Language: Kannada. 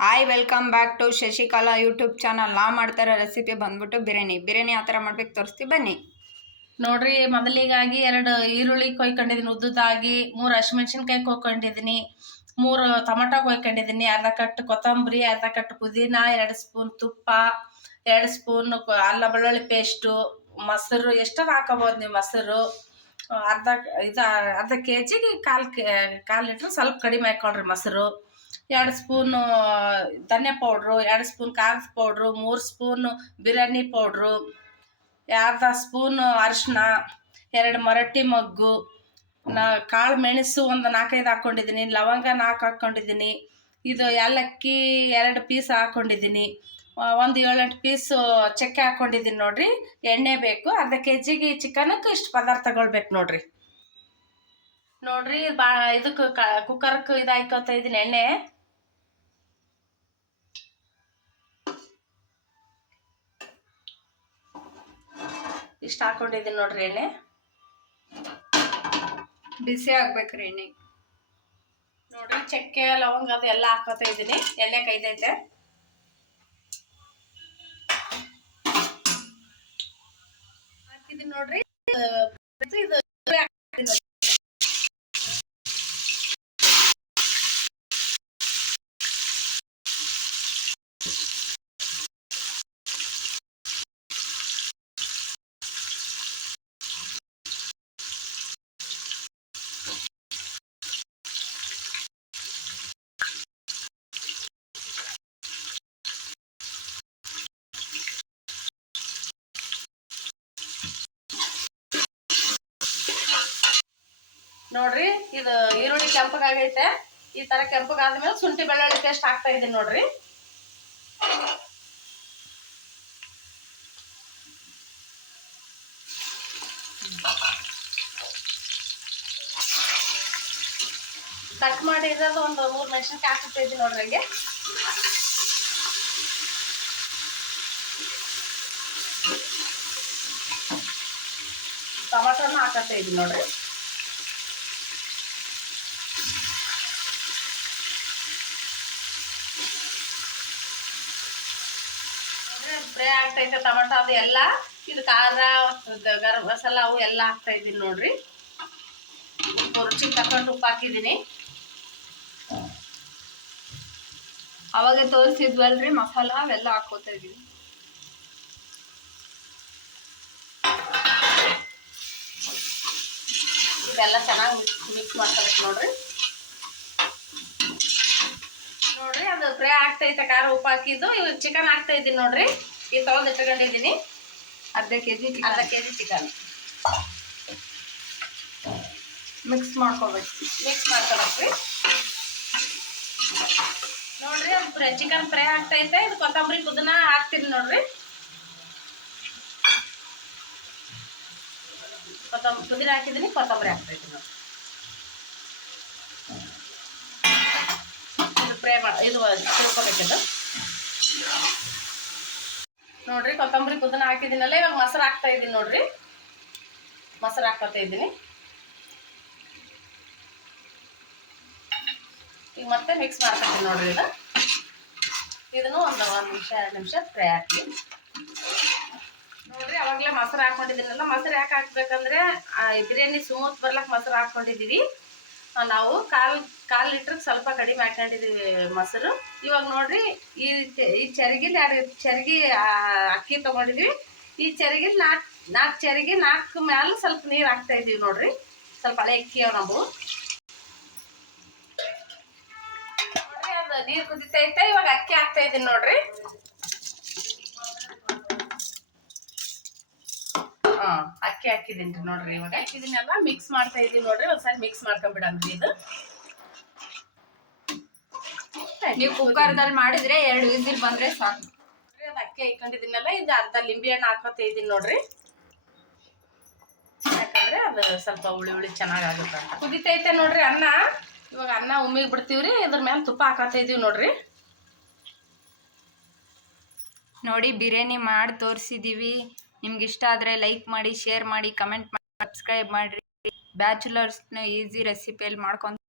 Hi welcome back to Shashikala YouTube channel ನಾ ಮಾಡ್ತಾರ ರೆಸಿಪಿ ಬಂದ್ಬಿಟ್ಟು ಬಿರಿಯಾನಿ. ಬಿರಿಯಾನಿ ಆ ಥರ ಮಾಡ್ಬೇಕು. ತೋರಿಸ್ತೀವಿ. ಬನ್ನಿ. ನೋಡ್ರಿ, ಮೊದಲಿಗಾಗಿ ಎರಡು ಈರುಳ್ಳಿ ಕೊಯ್ಕೊಂಡಿದ್ದೀನಿ. ಉದ್ದುದಾಗಿ ಮೂರು ಹಸಿಮೆಣ್ಸಿನ್ಕಾಯಿ ಕೊಯ್ಕೊಂಡಿದ್ದೀನಿ. ಮೂರು ಟೊಮಟೊ ಕೊಯ್ಕೊಂಡಿದ್ದೀನಿ. ಅರ್ಧ ಕಟ್ಟು ಕೊತ್ತಂಬರಿ, ಅರ್ಧ ಕಟ್ಟು ಪುದೀನ, ಎರಡು ಸ್ಪೂನ್ ತುಪ್ಪ, ಎರಡು ಸ್ಪೂನ್ ಅಲ್ಲ ಬೆಳ್ಳುಳ್ಳಿ ಪೇಸ್ಟು, ಮೊಸರು. ಎಷ್ಟರ ಹಾಕೋಬೋದು ನೀವು ಮೊಸರು? ಅರ್ಧ ಇದು ಅರ್ಧ ಕೆ ಜಿಗೆ ಕಾಲು ಕಾಲು ಲೀಟ್ರ್ ಸ್ವಲ್ಪ ಕಡಿಮೆ ಹಾಕ್ಕೊಳ್ರಿ ಮೊಸರು. ಎರಡು ಸ್ಪೂನು ಧನ್ಯ ಪೌಡ್ರು, ಎರಡು ಸ್ಪೂನ್ ಖಾರದ ಪೌಡ್ರು, ಮೂರು ಸ್ಪೂನು ಬಿರಿಯಾನಿ ಪೌಡ್ರು, ಅರ್ಧ ಸ್ಪೂನ್ ಅರಿಶಿನ ಎರಡು ಮರಟ್ಟಿ ಮಗ್ಗು, ನಾ, ಕಾಳು ಮೆಣಸು ಒಂದು ನಾಲ್ಕೈದು ಹಾಕ್ಕೊಂಡಿದ್ದೀನಿ, ಲವಂಗ ನಾಲ್ಕು ಹಾಕ್ಕೊಂಡಿದ್ದೀನಿ, ಇದು ಏಲಕ್ಕಿ ಎರಡು ಪೀಸ್ ಹಾಕ್ಕೊಂಡಿದ್ದೀನಿ ಒಂದು ಏಳೆಂಟು ಪೀಸು ಚಕ್ಕೆ ಹಾಕ್ಕೊಂಡಿದ್ದೀನಿ ನೋಡ್ರಿ, ಎಣ್ಣೆ ಬೇಕು, ಅರ್ಧ ಕೆ ಜಿಗೆ ಚಿಕನಕ್ಕೆ ಇಷ್ಟು ಪದಾರ್ಥಗಳು ಬೇಕು ನೋಡ್ರಿ. ನೋಡ್ರಿ, ಬಾ, ಇದಕ್ಕೆ ಕುಕ್ಕರ್ಗೆ ಇದಾಯ್ಕೊತಾ ಇದ್ದೀನಿ ಎಣ್ಣೆ. ಇಷ್ಟು ಹಾಕೊಂಡಿದ್ದೀನಿ ನೋಡ್ರಿ ಎಣ್ಣೆ. ಬಿಸಿ ಆಗ್ಬೇಕ್ರಿ ಎಣ್ಣೆ. ನೋಡ್ರಿ ಚಕ್ಕೆ ಲವಂಗ ಅದು ಎಲ್ಲ ಹಾಕೋತಾ ಇದ್ದೀನಿ. ಎಣ್ಣೆ ಕೈದೈತೆ. ನೋಡ್ರಿ. ಇದು ನೋಡ್ರಿ. ಇದು ಈರುಳ್ಳಿ ಕೆಂಪಗಾಗೈತೆ. ಈ ತರ ಕೆಂಪಗಾದ್ಮೇಲೆ ಶುಂಠಿ ಬೆಳ್ಳುಳ್ಳಿ ಪೇಸ್ಟ್ ಹಾಕ್ತಾ ಇದೀನಿ ನೋಡ್ರಿ. ಕಟ್ ಮಾಡಿ ಇರೋದು ಒಂದು ಮೂರು ಮೆಣಸಿನ್ಕಾಯಿ ಹಾಕ್ತಾ ಇದ್ದೀನಿ ನೋಡ್ರಿ ಹಂಗೆ. ಟೊಮಾಟೋನ ಹಾಕತ್ತಾ ಇದ್ದೀನಿ ನೋಡ್ರಿ. ಸ್ಪ್ರೇ ಆಗ್ತೈತೆ ಟೊಮೆಟೊ ಅದು ಎಲ್ಲ. ಇದು ಖಾರ ಗರ ಮಸಾಲ ಅವು ಎಲ್ಲ ಹಾಕ್ತಾ ಇದ್ದೀನಿ ನೋಡ್ರಿ. ರುಚಿಗೆ ತಕೊಂಡು ಉಪ್ಪು ಹಾಕಿದ್ದೀನಿ. ಅವಾಗ ತೋರಿಸಿದ್ವಲ್ರಿ, ಮಸಾಲ ಅವೆಲ್ಲ ಹಾಕೋತಾ ಇದ್ದೀನಿ. ಇದೆಲ್ಲ ಚೆನ್ನಾಗಿ ಮಿಕ್ಸ್ ಮಾಡ್ಕೋಬೇಕು ನೋಡ್ರಿ. ನೋಡ್ರಿ ಅದು ಫ್ರೈ ಆಗ್ತೈತೆ ಖಾರ ಉಪ್ಪು ಹಾಕಿದ್ದು. ಇವಾಗ ಚಿಕನ್ ಹಾಕ್ತಾ ಇದ್ದೀನಿ ನೋಡ್ರಿ. ಈ ತೊಗೊಂಡು ಇಟ್ಕೊಂಡಿದ್ದೀನಿ ಅರ್ಧ ಕೆ ಜಿ ಅರ್ಧ ಕೆ ಜಿ ಚಿಕನ್ ಮಿಕ್ಸ್ ಮಾಡ್ಕೋಬೇಕು. ಮಿಕ್ಸ್ ಮಾಡ್ಕೊಬೇಕ್ರಿ. ನೋಡ್ರಿ ಫ್ರೈ ಚಿಕನ್ ಫ್ರೈ ಆಗ್ತೈತೆ. ಇದು ಕೊತ್ತಂಬರಿ ಪುದೀನ ಹಾಕ್ತೀನಿ ನೋಡ್ರಿ. ಕೊತ್ತಂಬರಿ ಪುದೀನ ಹಾಕಿದ್ದೀನಿ ಕೊತ್ತಂಬರಿ ಹಾಕ್ತೈತಿ ನೋಡ್ರಿ. ಇದು ತಿಳ್ಕೊಬೇಕಿದು. ನೋಡ್ರಿ ಕೊತ್ತಂಬರಿ ಪುದನ ಹಾಕಿದ್ದೀನಲ್ಲ ಇವಾಗ ಮೊಸರು ಹಾಕ್ತಾ ಇದ್ದೀನಿ ನೋಡ್ರಿ. ಮೊಸರು ಹಾಕೋತಾ ಇದ್ದೀನಿ. ಈಗ ಮತ್ತೆ ಮಿಕ್ಸ್ ಮಾಡ್ಕೊತೀನಿ ನೋಡ್ರಿ ಇದು. ಇದನ್ನು ಒಂದು ಒಂದು ನಿಮಿಷ ಎರಡು ನಿಮಿಷ ಫ್ರೈ ಹಾಕಿ. ನೋಡ್ರಿ ಅವಾಗಲೇ ಮೊಸರು ಹಾಕೊಂಡಿದ್ದೀನಲ್ಲ ಮೊಸರು ಯಾಕೆ ಹಾಕ್ಬೇಕಂದ್ರೆ ಬಿರಿಯಾನಿ ಸ್ಮೂತ್ ಬರ್ಲಕ್ಕೆ ಮೊಸರು ಹಾಕ್ಕೊಂಡಿದ್ದೀವಿ ಆ, ನಾವು ಕಾಲು ಕಾಲು ಲೀಟ್ರಿಗೆ ಸ್ವಲ್ಪ ಕಡಿಮೆ ಹಾಕೊಂಡಿದ್ದೀವಿ ಮೊಸರು. ಇವಾಗ ನೋಡ್ರಿ, ಈ ಈ ಚರಿಗಿಲಿ ಎರಡು, ಚರಿಗಿ ಅಕ್ಕಿ ತೊಗೊಂಡಿದ್ವಿ. ಈ ಚರಿಗಿಲಿ ನಾಲ್ಕು ನಾಲ್ಕು ಚರಿಗೆ ನಾಲ್ಕು ಮ್ಯಾಲ ಸ್ವಲ್ಪ ನೀರು ಹಾಕ್ತಾ ಇದ್ದೀವಿ ನೋಡ್ರಿ. ಸ್ವಲ್ಪ ಹಳೆ ಅಕ್ಕಿ ನಾವು ನೋಡ್ರಿ, ಅದು ನೀರು ಕುದಿತೈತೆ ಇವಾಗ ಅಕ್ಕಿ ಹಾಕ್ತಾ ಇದ್ದೀನಿ ನೋಡ್ರಿ. ಹಾ ಅಕ್ಕಿ ಹಾಕಿದೀನಿ ನೋಡ್ರಿ ಇವಾಗ. ಇದನ್ನೆಲ್ಲ ಮಿಕ್ಸ್ ಮಾಡ್ತಾ ಇದೀನಿ ನೋಡ್ರಿ. ಒಂದ್ಸರಿ ಮಿಕ್ಸ್ ಮಾಡ್ಕೊಂಡ್ಬಿಡನ್ರಿ ಇದು. ನೀವು ಕುಕ್ಕರ್ದಲ್ಲಿ ಮಾಡಿದ್ರೆ ಎರಡು ವಿಸಿಲ್ ಬಂದ್ರೆ ಸಾಕು. ಅದ್ ಅಕ್ಕಿ ಹಾಕೊಂಡಿದ್ದೀನಲ್ಲ ಇದು ಅರ್ಧ ಲಿಂಬೆ ಹಣ್ಣು ಹಾಕೋತಾ ಇದೀನಿ ನೋಡ್ರಿ. ಯಾಕಂದ್ರೆ ಅದು ಸ್ವಲ್ಪ ಉಳಿ ಉಳಿ ಚೆನ್ನಾಗಾಗುತ್ತೆ ಅಂತ. ಕುದಿತೈತೆ ನೋಡ್ರಿ ಅನ್ನ. ಇವಾಗ ಅನ್ನ ಉಮ್ಮಿಗೆ ಬಿಡ್ತೀವ್ರಿ ಇದ್ರ ಮೇಲೆ ತುಪ್ಪ ಹಾಕತ್ತಾ ಇದೀವಿ ನೋಡ್ರಿ. ನೋಡಿ ಬಿರಿಯಾನಿ ಮಾಡಿ ತೋರಿಸಿದ್ದೀವಿ ನಿಮ್ಗೆ ಇಷ್ಟ ಆದರೆ ಲೈಕ್ ಮಾಡಿ ಶೇರ್ ಮಾಡಿ ಕಮೆಂಟ್ ಮಾಡಿ ಸಬ್ಸ್ಕ್ರೈಬ್ ಮಾಡಿರಿ. ಬ್ಯಾಚುಲರ್ಸ್ನ ಈಸಿ ರೆಸಿಪಿಯಲ್ಲಿ ಮಾಡ್ಕೊಂಡು